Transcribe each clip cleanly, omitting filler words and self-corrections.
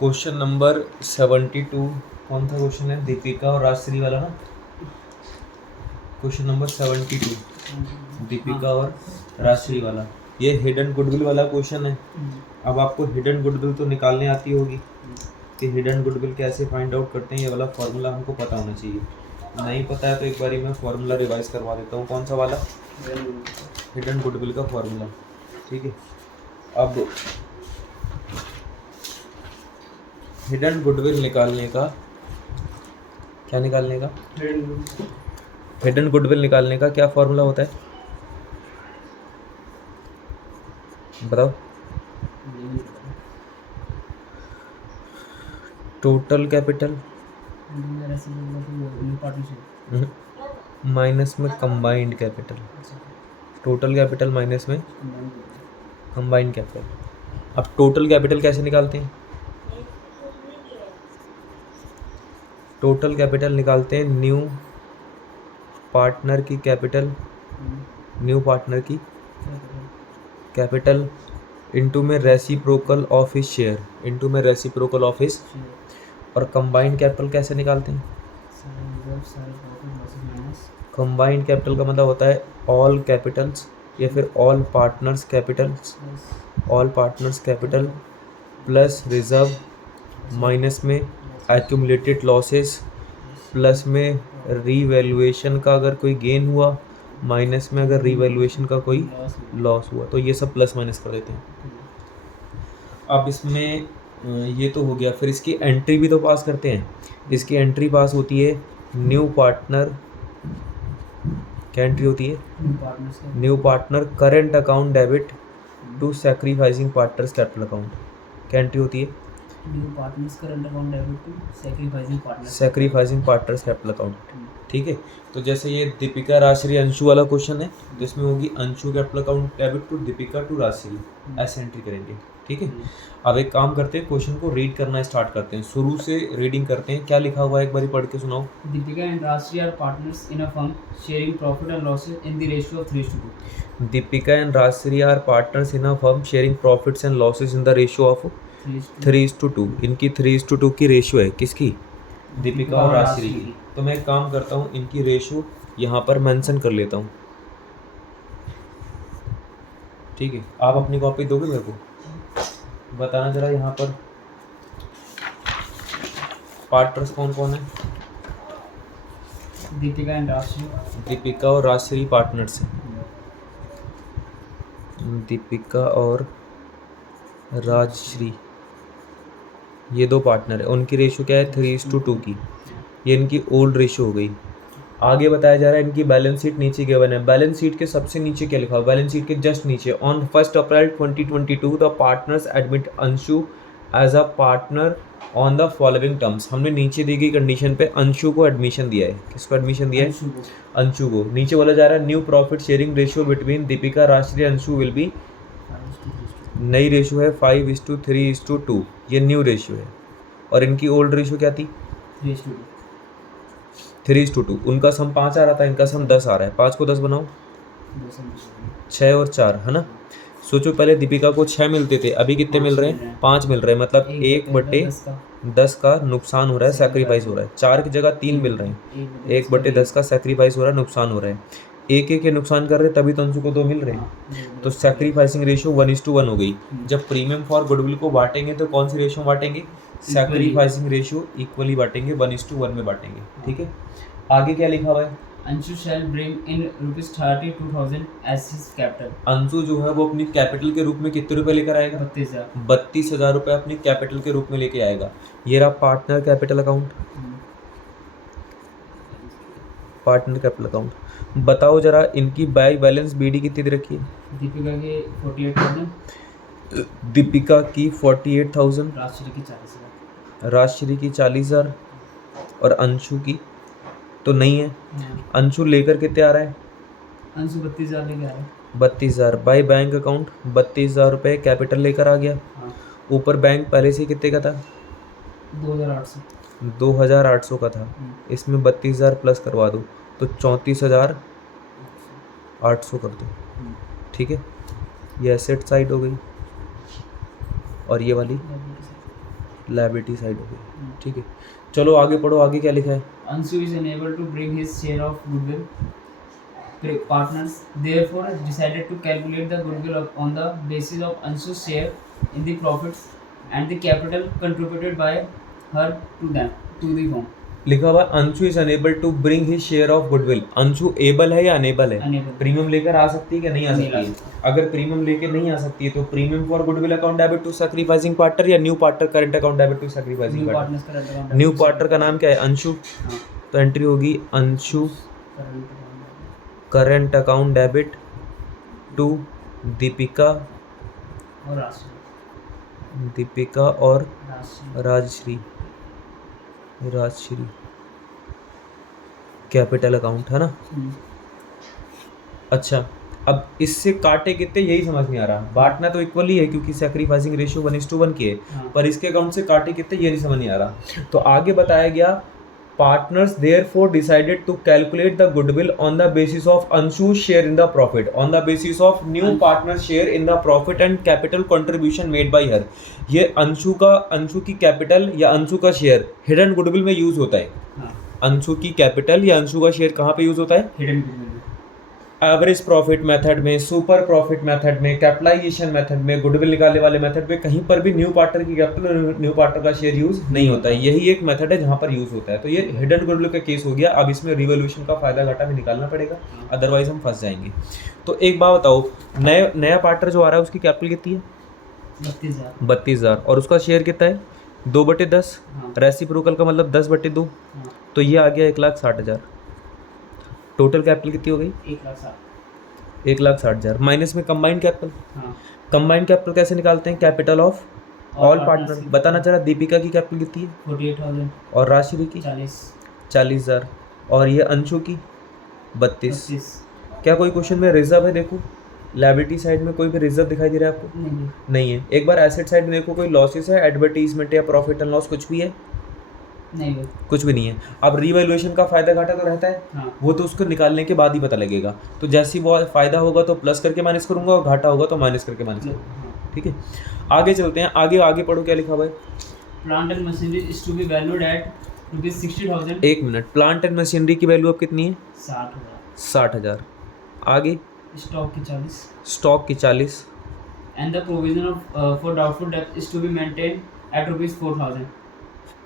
Question number 72 कौन सा question है? दीपिका और राजश्री वाला ना। क्वेश्चन नंबर 72 दीपिका और राजश्री वाला, ये हिडन गुडविल वाला क्वेश्चन है। अब आपको हिडन गुडविल तो निकालने आती होगी कि हिडन गुडविल कैसे फाइंड आउट करते हैं, ये वाला फॉर्मूला हमको पता होना चाहिए। नहीं पता है तो एक बारी मैं फॉर्मूला रिवाइज करवा देता हूँ। कौन सा वाला? हिडन गुडविल का फॉर्मूला। ठीक है, अब हिडन गुडविल निकालने का, क्या निकालने का? हिडन गुडविल निकालने का क्या फॉर्मूला होता है बताओ? टोटल कैपिटल माइनस में combined capital. Total capital minus में कंबाइंड कैपिटल। अब टोटल कैपिटल कैसे निकालते हैं? टोटल कैपिटल निकालते हैं न्यू पार्टनर की कैपिटल, न्यू पार्टनर की कैपिटल इनटू में reciprocal of his share, into में रेसिप्रोकल ऑफ हिज। और कंबाइंड कैपिटल कैसे निकालते हैं? कंबाइंड कैपिटल का मतलब होता है ऑल कैपिटल्स या फिर all partners Capitals, all partners capital plus reserve minus में एक्यूमुलेटेड लॉसेस प्लस में रीवैल्यूएशन का अगर कोई गेन हुआ माइनस में अगर रीवैल्यूएशन का कोई लॉस हुआ, तो ये सब प्लस माइनस कर देते हैं। अब इसमें ये तो हो गया, फिर इसकी एंट्री भी तो पास करते हैं। इसकी एंट्री पास होती है न्यू पार्टनर, क्या एंट्री होती है? New partner current account debit to sacrificing partners' capital account, क्या एंट्री होती है? New partner's current account debit to sacrificing partners' capital account. ठीक है, तो जैसे ये दीपिका राजश्री अंशु वाला क्वेश्चन है, तो इसमें होगी Anshu capital account debit to Deepika to Rajshree, ऐसे एंट्री करेंगे। ठीक है, अब एक काम करते हैं, क्वेश्चन को रीड करना स्टार्ट करते हैं, शुरू से रीडिंग करते हैं। क्या लिखा हुआ है एक बारी पढ़ के सुनाओ। Deepika and Rajshree are partners in a firm sharing profit and losses in the ratio of 3:2। Deepika and Rajshree are partners in a firm sharing profits and losses in the ratio of 3:2। इनकी 3:2 की रेशियो है, किसकी? दीपिका और राजश्री की। तो मैं एक काम करता हूँ, इनकी रेशियो यहाँ पर मेंशन कर लेता हूँ। ठीक है, आप अपनी कॉपी दोगे मेरे को? बताना जरा यहाँ पर पार्टनर्स कौन कौन है? दीपिका एंड राजश्री। दीपिका और राजश्री पार्टनर्स हैं। दीपिका और राजश्री ये दो पार्टनर है, उनकी रेशियो क्या है? 3:2 की। ये इनकी ओल्ड रेशियो हो गई। आगे बताया जा रहा है इनकी बैलेंस शीट नीचे गिवन है। बैलेंस शीट के सबसे नीचे क्या लिखा हुआ? बैलेंस शीट के जस्ट नीचे, on 1 April 2022 the partners admit Anshu as a partner on the following terms. हमने नीचे दी गई कंडीशन पे अंशु को एडमिशन दिया है। किसको एडमिशन दिया है? अंशु को। नीचे बोला जा रहा है new profit sharing ratio between Deepika Rajshree Anshu will be, नई रेशियो है 5:3:2, ये न्यू रेशियो है। और इनकी ओल्ड रेशियो क्या थी? 3:2। उनका सम 5 आ रहा था, इनका सम 10 आ रहा है। 5 को 10 बनाओ, 6 और 4 है ना। सोचो पहले दीपिका को 6 मिलते थे, अभी कितने मिल रहे हैं? 5 मिल रहे हैं, मतलब 1/10 का नुकसान हो रहा है, सैक्रिफाइस हो रहा है। 4 की जगह 3 मिल रहे हैं, 1/10 का सैक्रिफाइस हो रहा है, नुकसान हो रहा है। एक के नुकसान कर रहे हैं, तभी तो अंशु को 2 मिल रहे हैं। तो सैक्रिफाइसिंग रेशियो 1:1 हो गई। जब प्रीमियम फॉर गुडविल को बांटेंगे तो कौन सी रेशियो बांटेंगे? सैक्रिफाइसिंग रेशियो इक्वली बांटेंगे, 1:1 में बांटेंगे। ठीक है, आगे क्या लिखा हुआ है? Anshu shall bring in ₹32,000 as his capital. Anshu जो है वो अपनी कैपिटल के रूप में कितने रुपए लेकर आएगा? 32,000 रुपए अपनी कैपिटल के रूप में लेके आएगा। ये रहा partner capital account, partner capital account. बताओ जरा इनकी बाय बैलेंस बीडी कितनी दे रखी है? दीपिका के 48,000, दीपिका की 48,000, राजश्री की 40,000, राजश्री की 40,000 और अंशु की तो नहीं है। अंशु लेकर कितने आ रहा है? अंशु 32,000 लेके आ रहा है। 32,000 बाय बैंक अकाउंट, 32,000 रुपये कैपिटल लेकर आ गया। ऊपर बैंक पहले से कितने का था? 2,800 का था। इसमें 32,000 प्लस करवा दो तो 34,800 कर दो। ठीक है, ये एसेट साइड हो गई और ये वाली लायबिलिटी साइड हो गई, ठीक है। चलो आगे पढ़ो, आगे क्या लिखा है? Anshu is unable to bring his share of goodwill. Partners therefore decided to calculate the goodwill on the basis of Anshu's share in the profits and the capital contributed by her to the firm. लिखा हुआ Anshu is unable to bring his share of goodwill. Anshu able है या enable है? Unable. Premium लेकर आ सकती है कि नहीं आ नहीं सकती ला है? अगर प्रीमियम लेकर नहीं आ सकती है तो premium for goodwill account debit to sacrificing partner या new partner current account debit to sacrificing New partner? partners current account. New partner का नाम क्या है? अंशु। हाँ, तो एंट्री होगी Anshu current account current account debit to Deepika, और राशि दीपिका और राशि राजश्री कैपिटल अकाउंट, है ना? अच्छा, अब इससे काटे कितने यही समझ नहीं आ रहा। बांटना तो इक्वली है क्योंकि सैक्रिफाइसिंग रेशियो 1:1 की है, हाँ। पर इसके अकाउंट से काटे कितने ये नहीं समझ नहीं आ रहा। तो आगे बताया गया partners therefore decided to calculate the goodwill on the basis of Anshu share in the profit, on the basis of new partner share in the profit and capital contribution made by her. ये अंशु की capital या अंशु का share hidden goodwill में use होता है। हाँ, अंशु की capital या अंशु का शेयर कहाँ पे यूज होता है? hidden goodwill में। एवरेज प्रॉफिट मेथड में, सुपर प्रॉफिट मेथड में, कैपिटलाइजेशन मेथड में, गुडविल निकालने वाले मेथड में कहीं पर भी न्यू पार्टनर की कैपिटल, न्यू पार्टनर का शेयर यूज नहीं होता है। यही एक मेथड है जहाँ पर यूज होता है। तो ये हिडन गुडविल का केस हो गया। अब इसमें रिवोल्यूशन का फायदा घाटा भी निकालना पड़ेगा, अदरवाइज हम फंस जाएंगे। तो एक बात बताओ, नया पार्टनर जो आ रहा है उसकी कैपिटल कितनी है? 32,000। 32,000 और उसका शेयर कितना है? 2/10। हाँ, रेसिप्रोकल का मतलब 10/2, हाँ, तो ये आ गया 1,60,000। टोटल कैपिटल कितनी हो गई? 1,60,000। 1,60,000 माइनस में कंबाइंड कैपिटल। हाँ, कंबाइंड कैपिटल कैसे निकालते हैं? Capital of all partners partner. की- बताना जरा, दीपिका की कैपिटल कितनी है 48,000। और राशि की 40,000 और ये अंशु की 32। 32। क्या कोई क्वेश्चन में रिजर्व है? देखो लायबिलिटी साइड में कोई भी रिजर्व दिखाई दे रहा है आपको? नहीं, नहीं है। एक बार एसेट साइड में देखो, कोई लॉसेस है, एडवर्टीजमेंट या प्रॉफिट एंड लॉस कुछ भी है? नहीं भाई। कुछ भी नहीं है। अब रिवैल्यूएशन का फायदा घाटा तो रहता है, हाँ, वो तो उसको निकालने के बाद ही पता लगेगा। तो जैसे ही वो फायदा होगा तो प्लस करके माइनस करूंगा और घाटा होगा तो माइनस करके माइनस करूंगा। हाँ। ठीक है, आगे चलते हैं। आगे पढ़ो, क्या लिखा हुआ है? Plant and machinery is to be valued at rupees 60,000। एक मिनट, प्लांट एंड मशीनरी की वैल्यू अब कितनी है? 60,000। 60,000। आगे स्टॉक की 40। स्टॉक की 40। And the provision for doubtful debt is to be maintained at rupees 4,000।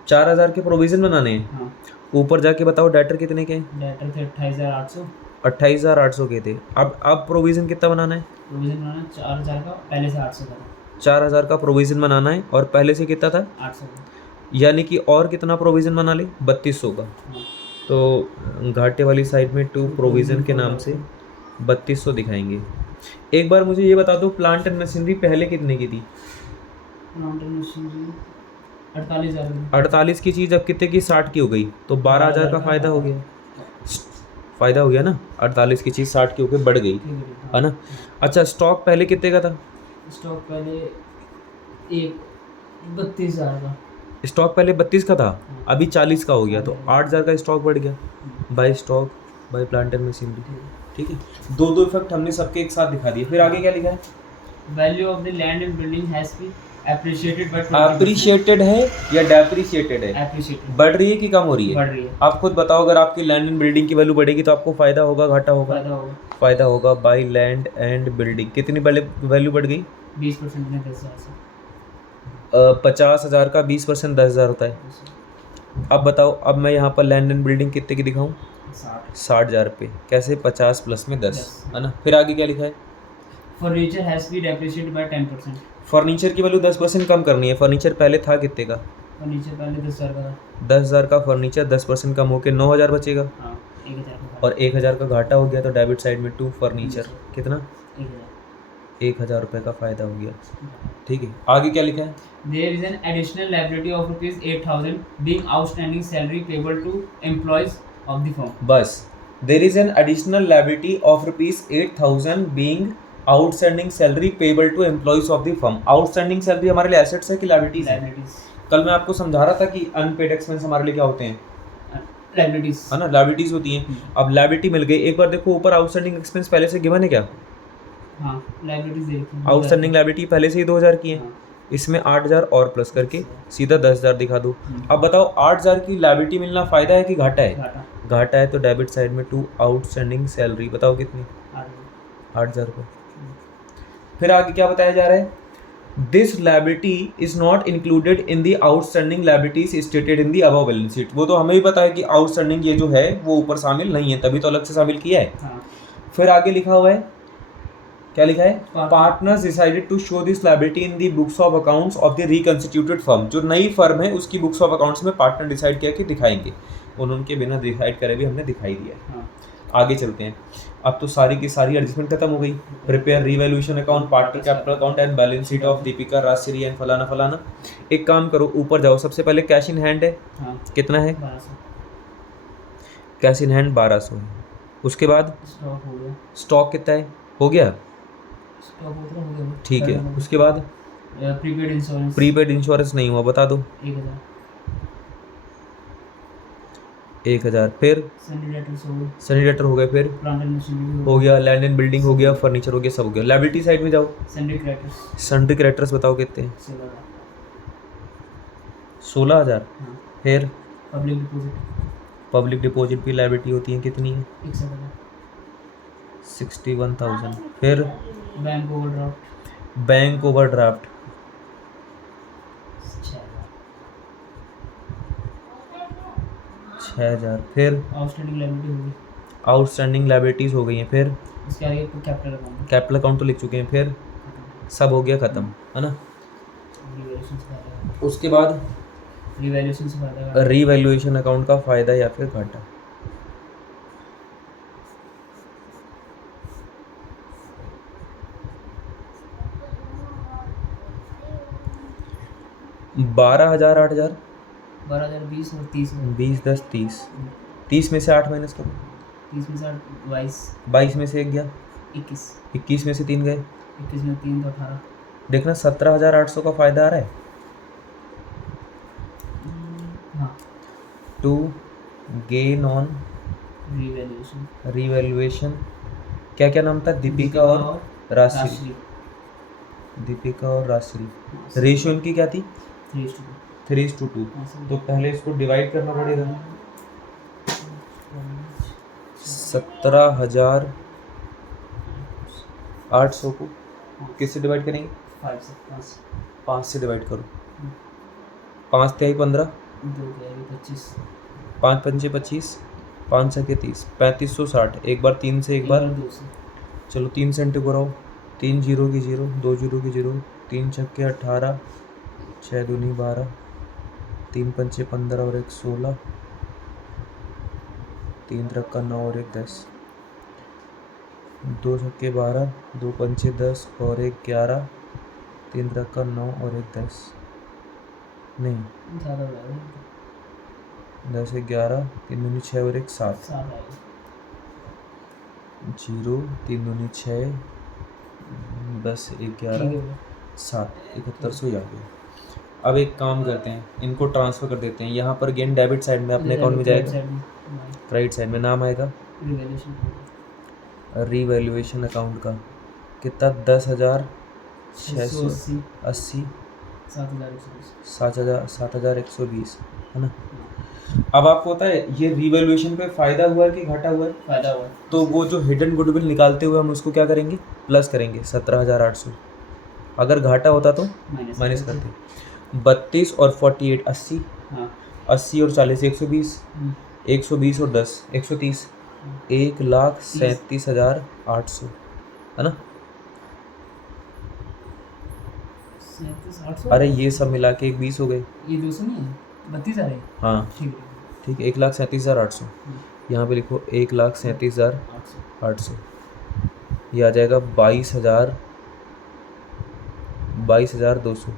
4,000 के प्रोविजन बनाने हैं। हाँ, ऊपर जाके बताओ डेटर कितने के हैं? डेटर थे 28,800। 28,800 के थे। अब प्रोविजन कितना बनाना है? प्रोविजन बनाना 4,000 का, पहले से 800 का था। 4,000 का प्रोविजन बनाना है और पहले से कितना था? 800 का। यानी कि और कितना प्रोविजन बना ले? 3200 का। हाँ, तो घाटे वाली साइड में टू प्रोविज़न के नाम से 3200 दिखाएंगे। एक बार मुझे ये बता दो, प्लांट एंड मशीनरी पहले कितने की थी? प्लांट एंड मशीनरी 48,000 की। 48 की चीज़ अब कितने की? 60 की हो गई, तो 12,000 का फ़ायदा हो गया। फ़ायदा हो गया ना, 48 की चीज़ 60 की होकर बढ़ गई, ठीक है, है ना? अच्छा, स्टॉक पहले कितने का था? स्टॉक पहले 32,000 का। स्टॉक पहले 32 का था, अभी 40 का हो गया, तो 8,000 का स्टॉक बढ़ गया by stock by plant and machinery. ठीक है, दो इफेक्ट हमने सबके एक साथ दिखा दिए। फिर आगे क्या लिखा है? Value of the land and building has been appreciated by appreciated है या डेप्रिशिएटेड है? एप्रिशिएटेड। बढ़ रही है कि कम हो रही है? बढ़ रही है। आप खुद बताओ, अगर आपकी लैंड एंड बिल्डिंग की वैल्यू बढ़ेगी तो आपको फायदा होगा घाटा होगा? फायदा होगा। फायदा होगा बाय लैंड एंड बिल्डिंग। कितनी वैल्यू बढ़ गई? 20% में 10,000 से 50,000 का 20% 10,000 होता है। अब बताओ, अब मैं यहाँ पर लैंड एंड बिल्डिंग कितने की दिखाऊँ? 60,000 पे। कैसे? 50 प्लस में 10, है ना? फिर आगे क्या लिखा है? Furniture has been appreciated by 10%। Furniture की वैल्यू 10% कम करनी है। फर्नीचर पहले था कितने का? फर्नीचर पहले 10,000 का था। 10,000 का फर्नीचर 10% कम होकर 9,000 बचेगा हाँ, 1,000 का। और 1,000 का घाटा हो गया, तो डेबिट साइड में टू फर्नीचर कितना? 1,000। 1,000 रुपये का फ़ायदा हो गया। ठीक है, आगे क्या लिखा है? There is an additional liability of rupees 8,000 being outstanding salary payable to employees of the firm। बस, there is an additional liability of ₹8,000 being outstanding salary payable to employees of the firm. Outstanding salary हमारे लिए assets है कि liabilities है? Liabilities। कल मैं आपको समझा रहा था कि अनपेड एक्सपेंस हमारे लिए क्या होते हैं, Liabilities। है ना? लायबिलिटीज होती हैं। अब लायबिलिटी मिल गई। एक बार देखो ऊपर आउटस्टैंडिंग एक्सपेंस पहले से गिवन है क्या? हाँ, liabilities दे रखी हैं। आउटस्टैंडिंग लायबिलिटी पहले से ही 2,000 की है। हाँ, इसमें 8,000 और प्लस करके सीधा 10,000 दिखा दो। अब बताओ 8,000 की लायबिलिटी मिलना फ़ायदा है कि घाटा है? घाटा घाटा है, तो डेबिट साइड में टू आउटस्टैंडिंग सैलरी, बताओ कितनी? 8,000 रुपये। फिर आगे क्या बताया जा रहा है? This liability is not included in the outstanding liabilities stated in the above balance sheet. वो तो हमें भी पता है कि आउटस्टैंडिंग ये जो है वो ऊपर शामिल नहीं है, तभी तो अलग से शामिल किया है। हाँ फिर आगे लिखा हुआ है, क्या लिखा है? Partners decided to show this liability in the books of accounts of the reconstituted firm. जो नई फर्म है उसकी बुक्स ऑफ अकाउंट्स में पार्टनर डिसाइड किया कि दिखाएंगे, उनके बिना डिसाइड करे भी हमने दिखाई दिया है। हाँ आगे चलते हैं। अब तो सारी की सारी एडजस्टमेंट खत्म हो गई। Prepare revaluation account, partner capital account and balance sheet of Deepika, Rajshree and फलाना फलाना। एक काम करो, ऊपर जाओ, सबसे पहले कैश इन हैंड है, हाँ कितना है? 1200 कैश इन हैंड 1200 है। उसके बाद स्टॉक हो गया, स्टॉक कितना है? हो गया, स्टॉक उतना हो गया ठीक है। उसके बाद प्रीपेड इंश्योरेंस प्रीपेड इंश्योरेंस नहीं हुआ, बता दो। 1000 1000। फिर सैनिटाइजर्स हो गए, सैनिटाइजर हो गए, फिर प्लांट एंड मशीनरी हो गया, लैंड एंड बिल्डिंग हो गया, फर्नीचर हो गया, सब हो गया। लायबिलिटी साइड में जाओ, सैंडरी क्रैकर्स सन्ड्री क्रेडिटर्स बताओ कितने हैं? 16,000। हाँ फिर पब्लिक डिपॉजिट पब्लिक डिपॉजिट की लायबिलिटी होती है कितनी है? 61,000 61,000। फिर बैंक ओवरड्राफ्ट बैंक ओवरड्राफ्ट 6000 6,000। फिर आउटस्टैंडिंग लायबिलिटी होगी, आउटस्टैंडिंग लायबिलिटीज हो गई हैं। फिर इसके आगे कैपिटल अकाउंट कैपिटल अकाउंट तो लिख चुके हैं। फिर सब हो गया ख़त्म, है ना? रिवैल्यूएशन से फायदा, उसके बाद रिवैल्यूएशन से फायदा रीवैल्यूएशन अकाउंट का फ़ायदा या फिर घाटा। बारह हजार 8,000 12,000 20 और 30 में 20 10 30। 30 में से 8 माइनस करो, 30 में से 22 22 में से 1 गया, 21 21 में से 3 गए। 21 में 3 तो 18 देखना 17,800 का फ़ायदा आ रहा है। हाँ to gain on revaluation revaluation. क्या क्या नाम था? दीपिका और राजश्री। दीपिका और राजश्री। रेशियो इनकी क्या थी? 3:2। तो पहले इसको डिवाइड करना पड़ेगा। 17,800 को किससे डिवाइड करेंगे? 5 से डिवाइड करो। 5 तिहाई 15, 25 5 पंचे 25, 5 छके 30, 3560। एक बार 3 से, एक बार 2 से चलो 3 से इंटू कराओ। 3 जीरो की 0, 2 जीरो की 0, 3 छक्के 18, 6 दूनी 12, 3 पंचे 15 और 1 16, 3 त्रिका 9 और 1 10, 2 छक्के 12, 2 पंचे 10 और 1 11, 3 त्रिका 9 और 1 10, नहीं ज़्यादा हो जाएगा, 10 11, 3 दूनी 6 और 1 7, 7 आएगा 0 3 दूनी 6, 10 11 ठीक है 7, 7100 ही आ गया। अब एक काम करते हैं, इनको ट्रांसफ़र कर देते हैं। यहाँ पर गेन डेबिट साइड में अपने अकाउंट में जाएगा, क्रेडिट साइड में नाम आएगा रीवैल्यूएशन अकाउंट का। कितना? 10,680, 7,120, है ना? अब आपको पता है ये रीवैल्यूएशन पे फ़ायदा हुआ है कि घाटा हुआ है? फायदा हुआ। तो वो जो हिडन गुडविल निकालते हुए हम उसको क्या करेंगे? प्लस करेंगे 17,800। अगर घाटा होता तो माइनस करते। 32 और 48 80, हाँ 80 और 40 120, 120 और 10 130, 1,37,800, है ना? 37,800 अरे ये सब मिला के 20 हो गए। ये 200 नहीं है, 32 आ रहे, हाँ ठीक है ठीक है, 1,37,800। यहाँ पे लिखो 1,37,800। ये आ जाएगा 22,200,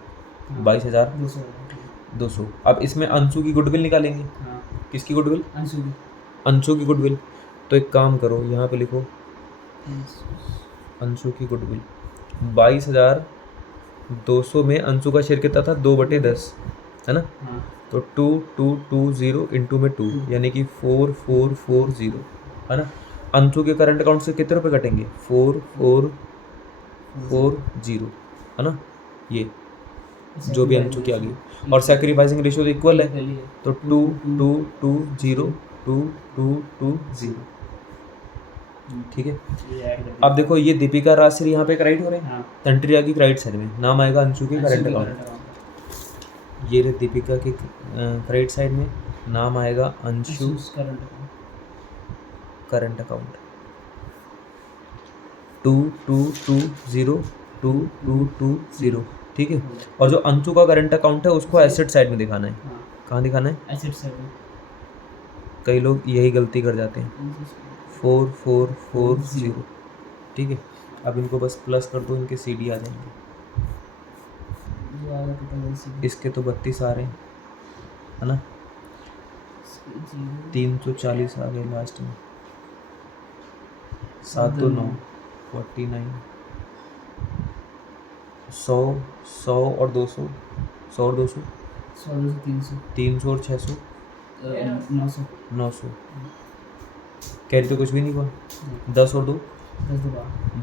22,200। अब इसमें अंशु की गुडविल निकालेंगे। हाँ किसकी गुडविल? अंशु की अंशु की गुडविल। तो एक काम करो, यहाँ पे लिखो अंशु की गुडविल। 22,200 में अंशु का शेयर कितना था? 2/10, है ना? हाँ तो 2220 इंटू में 2 यानी कि 4440, है ना? अंशु के करंट अकाउंट से कितने रुपए कटेंगे? 4440, है ना? ये जो भी अंशु की आ गई, और सैक्रिफाइसिंग रेशियो तो इक्वल है, तो 2 2 2 0 2 2 2 0। ठीक है, ये ऐड कर अब देखो ये दीपिका राजश्री यहाँ पे राइट हो रहे हैं, हाँ कंट्री आ गई राइट साइड में, नाम आएगा अंशु के करंट अकाउंट। अकाउंट ये रहे दीपिका के राइट साइड में, नाम आएगा Anshu current account current account. 2 2 2 0 2 2 2 0। ठीक है, और जो अंशु का करंट अकाउंट है उसको एसेट साइड में दिखाना है। हाँ कहाँ दिखाना है? एसेट साइड कई लोग यही गलती कर जाते हैं, 4 4 4 0। ठीक है, अब इनको बस प्लस कर दो, इनके CD आ जाएंगे। जो आएगा टोटल वैसे इसके तो 32 आ रहे हैं, है ना, 340 आ गए लास्ट में, 7 2 9 49 100 100 और 200 100 और 200 100 200 300 300 और 600 900 900। कैरी तो कुछ भी नहीं हुआ, 10 और 2 10 2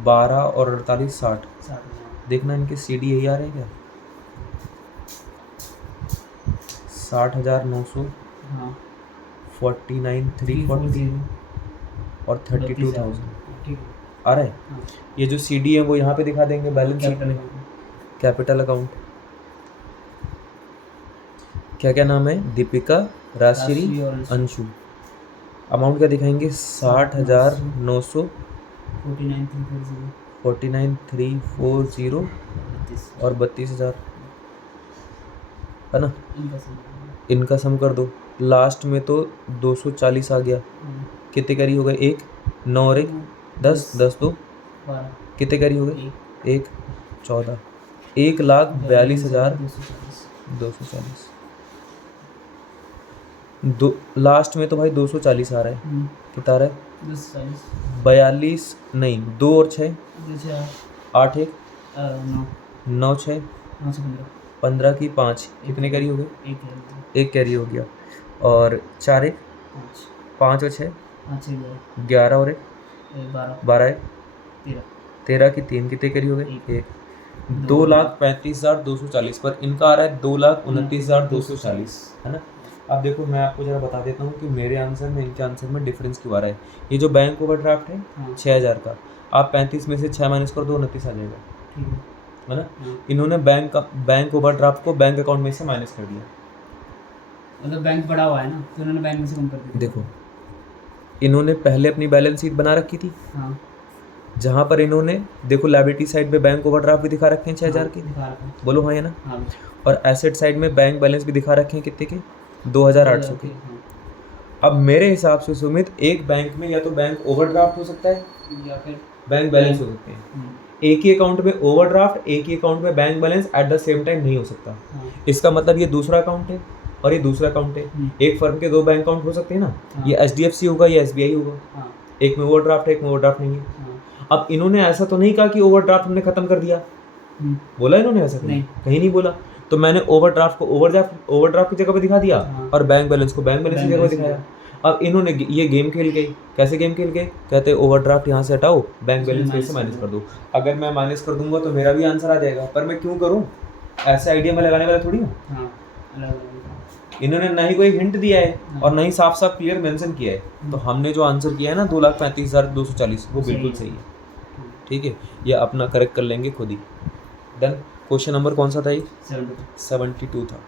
12 और 48 60। 60 देखना इनके CD यही आ रहे हैं क्या? 60,900 हाँ 49 340 और 32,000 ठीक है आ रहा है। हाँ ये जो CD है वो यहाँ पे दिखा देंगे बैलेंस शीट कैपिटल में, कैपिटल अकाउंट। क्या क्या नाम है? दीपिका, राजश्री, और अंशु। अमाउंट क्या दिखाएंगे? 60,900 49 340 49,340 और 32,000, है ना। इनका सम इनका सम कर दो, लास्ट में तो 240 आ गया। कितने कैरी हो गए? 1 9 और 1 10 10 2 12 कितने कैरी हो गए? 1 14 1,42,240। दो लास्ट में तो भाई 240 आ रहा है, कितना आ रहा है? 240 42 नहीं, 2 और 6 8 1 9 6 915 15 की 5 कितने कैरी हो गए? एक है एक कैरी हो गया, और 4 1 5 और 6 11 और 1 12 1 13 की 3 कितने कैरी हो गए? एक। 2,35,240 पर इनका आ रहा है 2,29,240, है ना। अब देखो मैं आपको जरा बता देता हूँ कि मेरे आंसर में इनके आंसर में डिफरेंस क्यों आ रहा है। ये जो बैंक ओवरड्राफ्ट है 6,000 का, आप 35 में से 6 माइनस कर दो, 29 आ जाएगा, है ना। इन्होंने बैंक ओवरड्राफ्ट को बैंक अकाउंट में से माइनस कर दिया, मतलब बैंक बड़ा हुआ है ना, तो उन्होंने बैंक में से कम कर दिया। देखो इन्होंने पहले अपनी बैलेंस शीट बना रखी थी, हाँ जहाँ पर इन्होंने देखो लायबिलिटी साइड पे बैंक ओवरड्राफ्ट भी दिखा रखे हैं 6,000 के, दिखा रखा है। बोलो हाँ या ना। हाँ और एसेट साइड में बैंक बैलेंस भी दिखा रखे हैं कितने के? 2,800 के। हाँ। अब मेरे हिसाब से सुमित, एक बैंक में या तो बैंक ओवरड्राफ्ट हो सकता है या फिर बैंक बैलेंस हो सकते हैं। एक ही अकाउंट में ओवरड्राफ्ट, एक ही अकाउंट में bank balance at the same time नहीं हो सकता। हाँ। इसका मतलब ये दूसरा अकाउंट है और ये दूसरा अकाउंट है। एक फर्म के 2 बैंक अकाउंट हो सकते हैं ना, ये HDFC होगा, ये SBI होगा। हाँ। एक में ओवरड्राफ्ट है, एक में ओवरड्राफ्ट नहीं है। हाँ। अब इन्होंने ऐसा तो नहीं कहा कि ओवरड्राफ्ट हमने खत्म कर दिया, बोला इन्होंने ऐसा? कहीं नहीं बोला। तो मैंने ओवरड्राफ्ट को ओवरड्राफ्ट की जगह पे दिखा दिया, और बैंक बैलेंस को बैंक बैलेंस की जगह पे दिखाया। अब इन्होंने ये गेम खेल गए। कैसे गेम खेल गए? कहते ओवरड्राफ्ट यहाँ से हटाओ, बैंक बैलेंस कैसे माइनस कर दो। अगर मैं माइनस कर दूंगा तो मेरा भी आंसर आ जाएगा, पर मैं क्यों करूँ? ऐसा आइडिया मैं लगाने वाला थोड़ी हूँ। इन्होंने ना ही कोई हिंट दिया है और ना ही साफ साफ क्लियर मेंशन किया है। तो हमने जो आंसर किया है ना 2,35,240, वो बिल्कुल सही है। ठीक है, ये अपना करेक्ट कर लेंगे खुद ही। देन क्वेश्चन नंबर कौन सा था? ये 72 था।